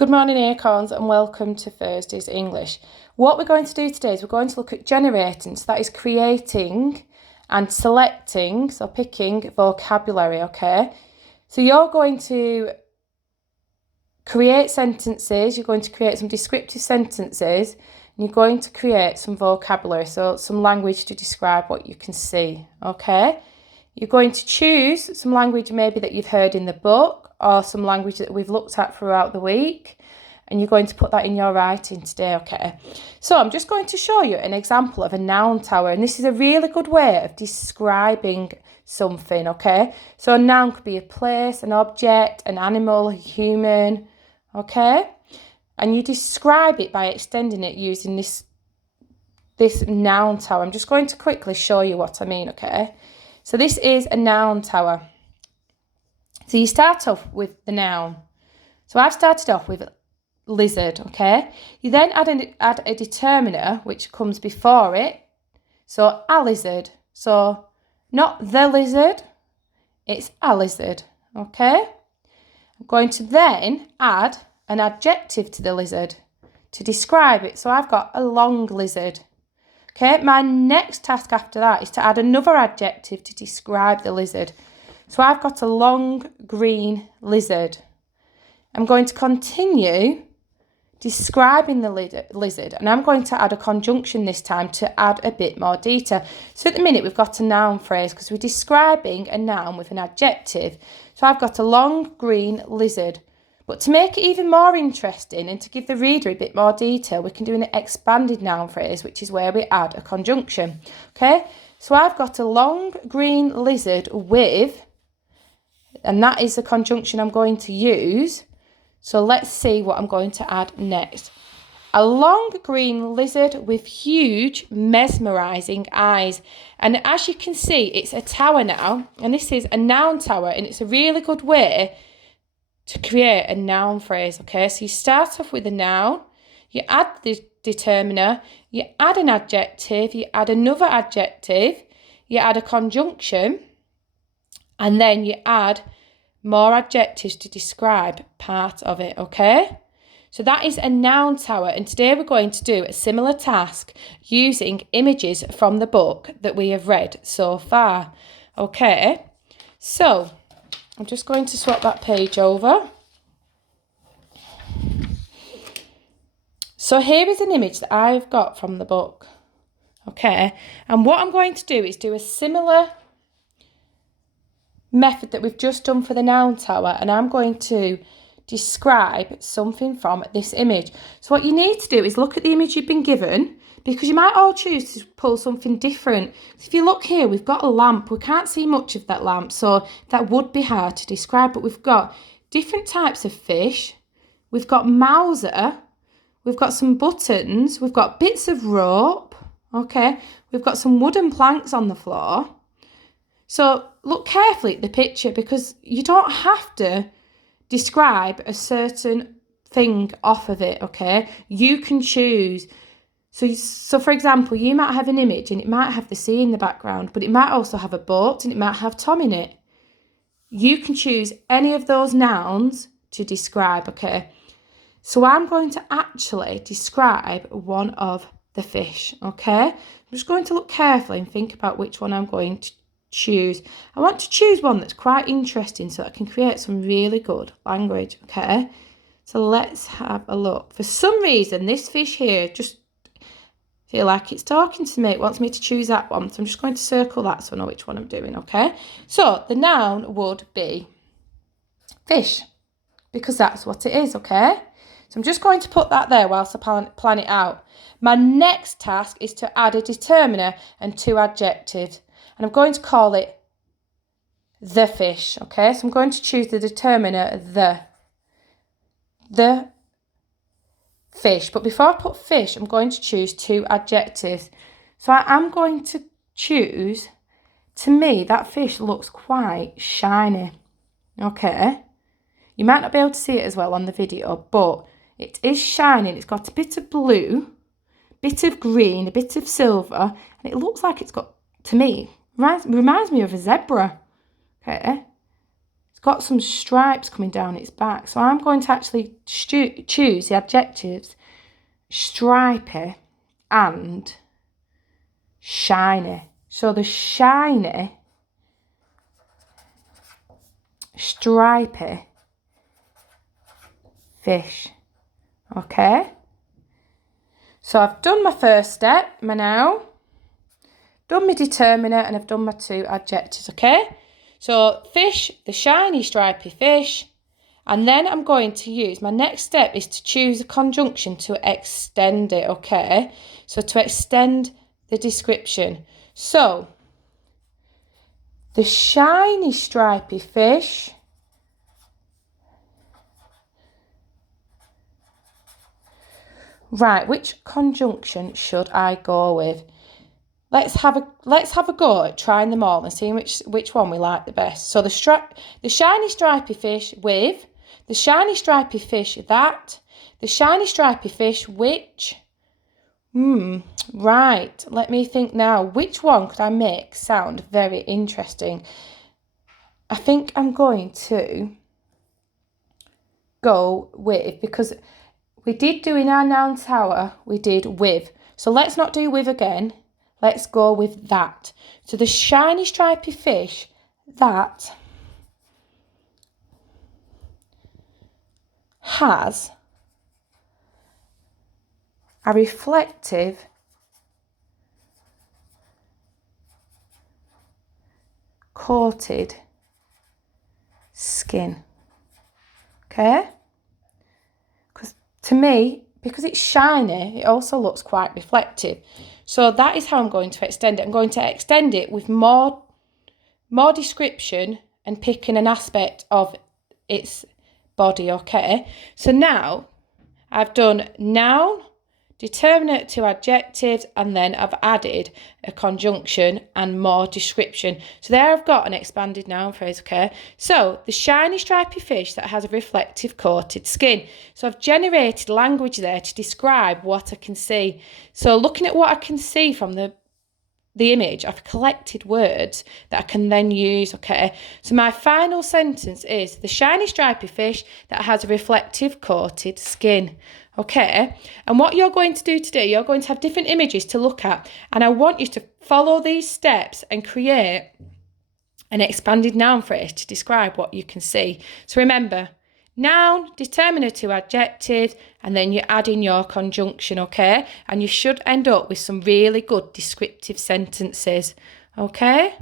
Good morning, Acorns, and welcome to Thursday's English. What we're going to do today is we're going to look at generating, so that is creating and selecting, so picking vocabulary, okay? So you're going to create sentences, you're going to create some descriptive sentences, and you're going to create some vocabulary, so some language to describe what you can see, okay? You're going to choose some language maybe that you've heard in the book or some language that we've looked at throughout the week, and you're going to put that in your writing today, okay? So I'm just going to show you an example of a noun tower, and this is a really good way of describing something, okay? So a noun could be a place, an object, an animal, a human, okay? And you describe it by extending it using this noun tower. I'm just going to quickly show you what I mean, okay? So this is a noun tower. So you start off with the noun. So I've started off with lizard, okay? You then add a determiner which comes before it. So a lizard. So not the lizard, it's a lizard, okay? I'm going to then add an adjective to the lizard to describe it. So I've got a long lizard. Okay, my next task after that is to add another adjective to describe the lizard. So I've got a long green lizard. I'm going to continue describing the lizard, and I'm going to add a conjunction this time to add a bit more detail. So at the minute we've got a noun phrase because we're describing a noun with an adjective. So I've got a long green lizard. But to make it even more interesting and to give the reader a bit more detail, we can do an expanded noun phrase, which is where we add a conjunction. Okay, so I've got a long green lizard with, and that is the conjunction I'm going to use. So let's see what I'm going to add next. A long green lizard with huge, mesmerising eyes. And as you can see, it's a tower now, and this is a noun tower, and it's a really good way to create a noun phrase, okay? So you start off with a noun, you add the determiner, you add an adjective, you add another adjective, you add a conjunction, and then you add more adjectives to describe part of it, okay? So that is a noun tower, and today we're going to do a similar task using images from the book that we have read so far, okay? So I'm just going to swap that page over. So here is an image that I've got from the book, okay? And what I'm going to do is do a similar method that we've just done for the noun tower, and I'm going to describe something from this image. So what you need to do is look at the image you've been given, because you might all choose to pull something different. If you look here, we've got a lamp. We can't see much of that lamp, so that would be hard to describe, but we've got different types of fish. We've got Mauser. We've got some buttons. We've got bits of rope, okay? We've got some wooden planks on the floor. So look carefully at the picture, because you don't have to describe a certain thing off of it, okay? You can choose. So for example, you might have an image and it might have the sea in the background, but it might also have a boat and it might have Tom in it. You can choose any of those nouns to describe, okay? So I'm going to actually describe one of the fish, okay? I'm just going to look carefully and think about which one I'm going to choose. I want to choose one that's quite interesting so I can create some really good language, okay? So let's have a look. For some reason, this fish here just feel like it's talking to me. It wants me to choose that one. So I'm just going to circle that so I know which one I'm doing, okay? So the noun would be fish, because that's what it is, okay? So I'm just going to put that there whilst I plan it out. My next task is to add a determiner and two adjectives. And I'm going to call it the fish, okay? So I'm going to choose the determiner, the fish. But before I put fish, I'm going to choose two adjectives. So I am going to choose, to me, that fish looks quite shiny, okay? You might not be able to see it as well on the video, but it is shining. It's got a bit of blue, a bit of green, a bit of silver, and it looks like it's got, to me, reminds me of a zebra, okay? It's got some stripes coming down its back. So I'm going to actually choose the adjectives stripy and shiny. So the shiny, stripy fish. Okay. So I've done my first step, my noun, done my determiner, and I've done my 2 adjectives, okay? So fish, the shiny stripy fish, and then I'm going to use, my next step is to choose a conjunction to extend it, okay? So to extend the description. So, the shiny stripy fish right, which conjunction should I go with? Let's have a go at trying them all and seeing which one we like the best. So the shiny stripy fish with, the shiny stripy fish that, the shiny stripy fish which. Right, let me think now. Which one could I make sound very interesting? I think I'm going to go with, because we did do in our noun tower, we did with. So let's not do with again. Let's go with that. So the shiny stripy fish, that has a reflective coated skin. Okay? Because to me, because it's shiny, it also looks quite reflective. So that is how I'm going to extend it. I'm going to extend it with more description and picking an aspect of its body, okay? So now I've done noun, determinate to adjectives, and then I've added a conjunction and more description. So there I've got an expanded noun phrase, okay? So the shiny stripy fish that has a reflective coated skin. So I've generated language there to describe what I can see. So looking at what I can see from the image, I've collected words that I can then use, okay? So my final sentence is the shiny stripy fish that has a reflective coated skin, okay? And what you're going to do today, you're going to have different images to look at, and I want you to follow these steps and create an expanded noun phrase to describe what you can see. So remember, noun, determiner to adjectives, and then you add in your conjunction, okay? And you should end up with some really good descriptive sentences, okay?